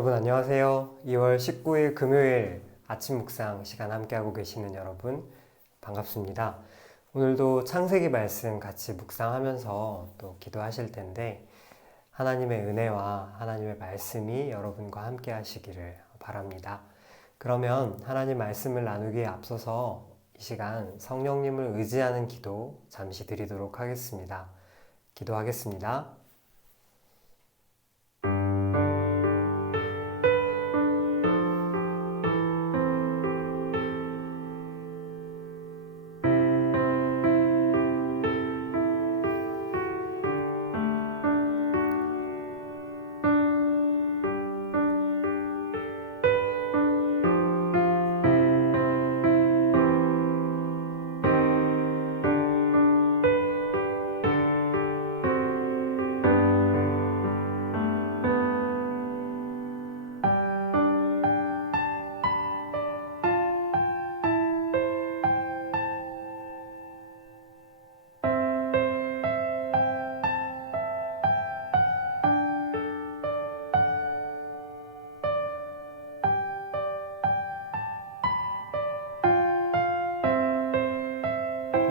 여러분 안녕하세요. 2월 19일 금요일 아침 묵상 시간 함께하고 계시는 여러분 반갑습니다. 오늘도 창세기 말씀 같이 묵상하면서 또 기도하실 텐데 하나님의 은혜와 하나님의 말씀이 여러분과 함께 하시기를 바랍니다. 그러면 하나님 말씀을 나누기에 앞서서 이 시간 성령님을 의지하는 기도 잠시 드리도록 하겠습니다. 기도하겠습니다.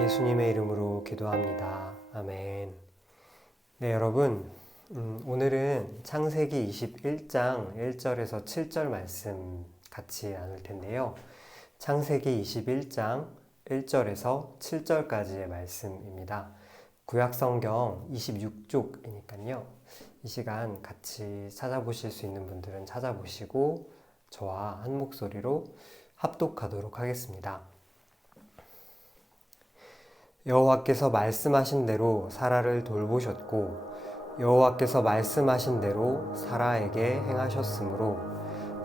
예수님의 이름으로 기도합니다. 아멘. 네, 여러분. 오늘은 창세기 21장 1절에서 7절 말씀 같이 나눌 텐데요. 창세기 21장 1절에서 7절까지의 말씀입니다. 구약성경 26쪽이니까요. 이 시간 같이 찾아보실 수 있는 분들은 찾아보시고 저와 한 목소리로 합독하도록 하겠습니다. 여호와께서 말씀하신 대로 사라를 돌보셨고 여호와께서 말씀하신 대로 사라에게 행하셨으므로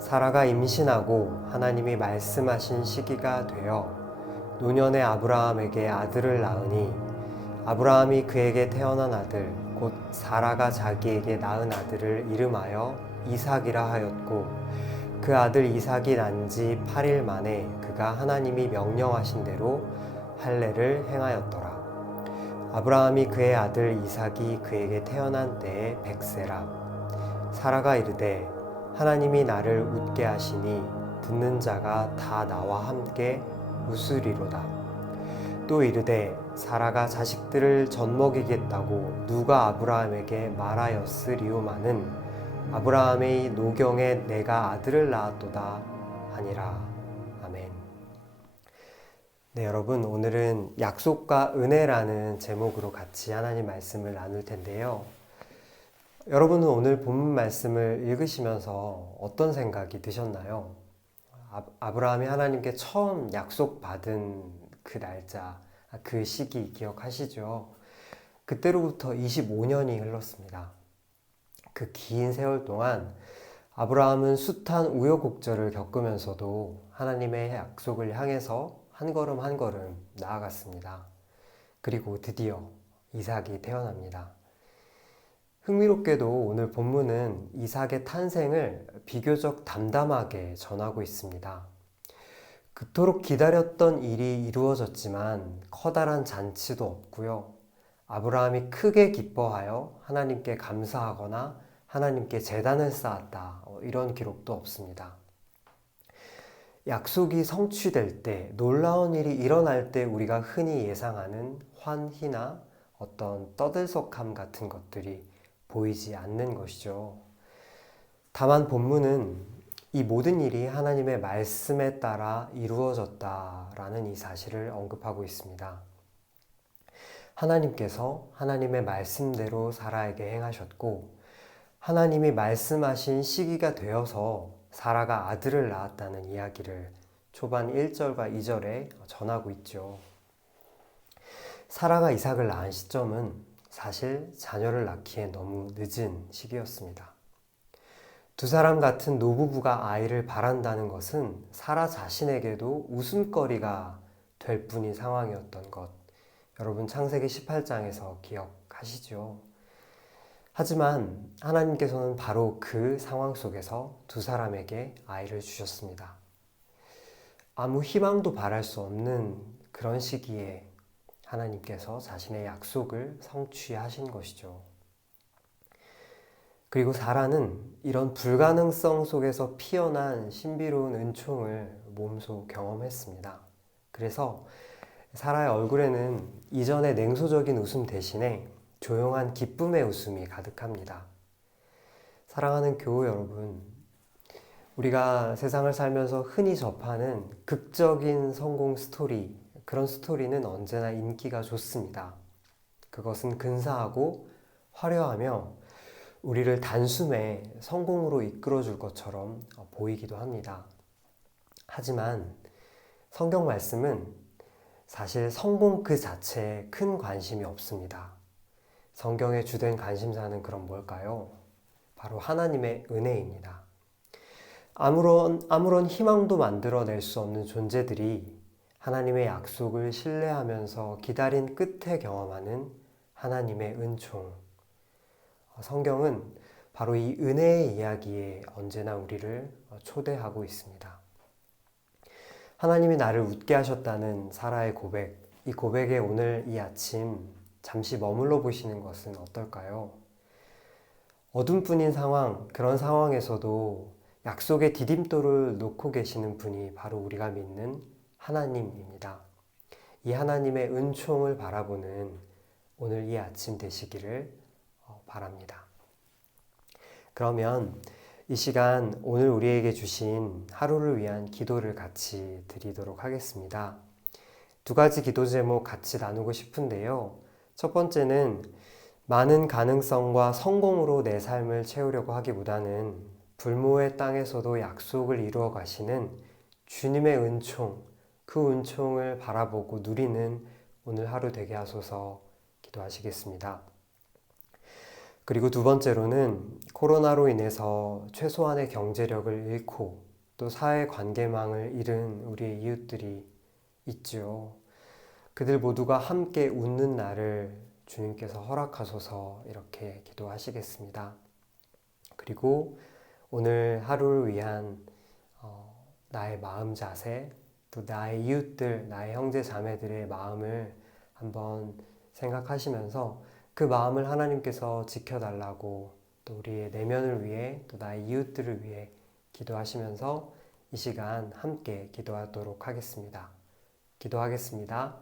사라가 임신하고 하나님이 말씀하신 시기가 되어 노년의 아브라함에게 아들을 낳으니 아브라함이 그에게 태어난 아들 곧 사라가 자기에게 낳은 아들을 이름하여 이삭이라 하였고 그 아들 이삭이 난 지 8일 만에 그가 하나님이 명령하신 대로 할례를 행하였더라. 아브라함이 그의 아들 이삭이 그에게 태어난 때에 100세라. 사라가 이르되 하나님이 나를 웃게 하시니 듣는 자가 다 나와 함께 웃으리로다. 또 이르되 사라가 자식들을 젖먹이겠다고 누가 아브라함에게 말하였으리오마는 아브라함의 노경에 내가 아들을 낳았도다 하니라. 아멘. 네, 여러분, 오늘은 약속과 은혜라는 제목으로 같이 하나님 말씀을 나눌 텐데요. 여러분은 오늘 본문 말씀을 읽으시면서 어떤 생각이 드셨나요? 아브라함이 하나님께 처음 약속받은 그 날짜, 그 시기 기억하시죠? 그때로부터 25년이 흘렀습니다. 그 긴 세월 동안 아브라함은 숱한 우여곡절을 겪으면서도 하나님의 약속을 향해서 한 걸음 한 걸음 나아갔습니다. 그리고 드디어 이삭이 태어납니다. 흥미롭게도 오늘 본문은 이삭의 탄생을 비교적 담담하게 전하고 있습니다. 그토록 기다렸던 일이 이루어졌지만 커다란 잔치도 없고요. 아브라함이 크게 기뻐하여 하나님께 감사하거나 하나님께 제단을 쌓았다. 이런 기록도 없습니다. 약속이 성취될 때, 놀라운 일이 일어날 때 우리가 흔히 예상하는 환희나 어떤 떠들썩함 같은 것들이 보이지 않는 것이죠. 다만 본문은 이 모든 일이 하나님의 말씀에 따라 이루어졌다라는 이 사실을 언급하고 있습니다. 하나님께서 하나님의 말씀대로 사라에게 행하셨고 하나님이 말씀하신 시기가 되어서 사라가 아들을 낳았다는 이야기를 초반 1절과 2절에 전하고 있죠. 사라가 이삭을 낳은 시점은 사실 자녀를 낳기에 너무 늦은 시기였습니다. 두 사람 같은 노부부가 아이를 바란다는 것은 사라 자신에게도 웃음거리가 될 뿐인 상황이었던 것, 여러분 창세기 18장에서 기억하시죠? 하지만 하나님께서는 바로 그 상황 속에서 두 사람에게 아이를 주셨습니다. 아무 희망도 바랄 수 없는 그런 시기에 하나님께서 자신의 약속을 성취하신 것이죠. 그리고 사라는 이런 불가능성 속에서 피어난 신비로운 은총을 몸소 경험했습니다. 그래서 사라의 얼굴에는 이전의 냉소적인 웃음 대신에 조용한 기쁨의 웃음이 가득합니다. 사랑하는 교우 여러분, 우리가 세상을 살면서 흔히 접하는 극적인 성공 스토리, 그런 스토리는 언제나 인기가 좋습니다. 그것은 근사하고 화려하며 우리를 단숨에 성공으로 이끌어 줄 것처럼 보이기도 합니다. 하지만 성경 말씀은 사실 성공 그 자체에 큰 관심이 없습니다. 성경의 주된 관심사는 그럼 뭘까요? 바로 하나님의 은혜입니다. 아무런 희망도 만들어낼 수 없는 존재들이 하나님의 약속을 신뢰하면서 기다린 끝에 경험하는 하나님의 은총. 성경은 바로 이 은혜의 이야기에 언제나 우리를 초대하고 있습니다. 하나님이 나를 웃게 하셨다는 사라의 고백, 이 고백에 오늘 이 아침 잠시 머물러 보시는 것은 어떨까요? 어둠뿐인 상황, 그런 상황에서도 약속의 디딤돌을 놓고 계시는 분이 바로 우리가 믿는 하나님입니다. 이 하나님의 은총을 바라보는 오늘 이 아침 되시기를 바랍니다. 그러면 이 시간 오늘 우리에게 주신 하루를 위한 기도를 같이 드리도록 하겠습니다. 두 가지 기도 제목 같이 나누고 싶은데요. 첫 번째는 많은 가능성과 성공으로 내 삶을 채우려고 하기보다는 불모의 땅에서도 약속을 이루어 가시는 주님의 은총, 그 은총을 바라보고 누리는 오늘 하루 되게 하소서 기도하시겠습니다. 그리고 두 번째로는 코로나로 인해서 최소한의 경제력을 잃고 또 사회 관계망을 잃은 우리의 이웃들이 있죠. 그들 모두가 함께 웃는 날을 주님께서 허락하소서 이렇게 기도하시겠습니다. 그리고 오늘 하루를 위한 나의 마음 자세, 또 나의 이웃들, 나의 형제 자매들의 마음을 한번 생각하시면서 그 마음을 하나님께서 지켜달라고 또 우리의 내면을 위해 또 나의 이웃들을 위해 기도하시면서 이 시간 함께 기도하도록 하겠습니다. 기도하겠습니다.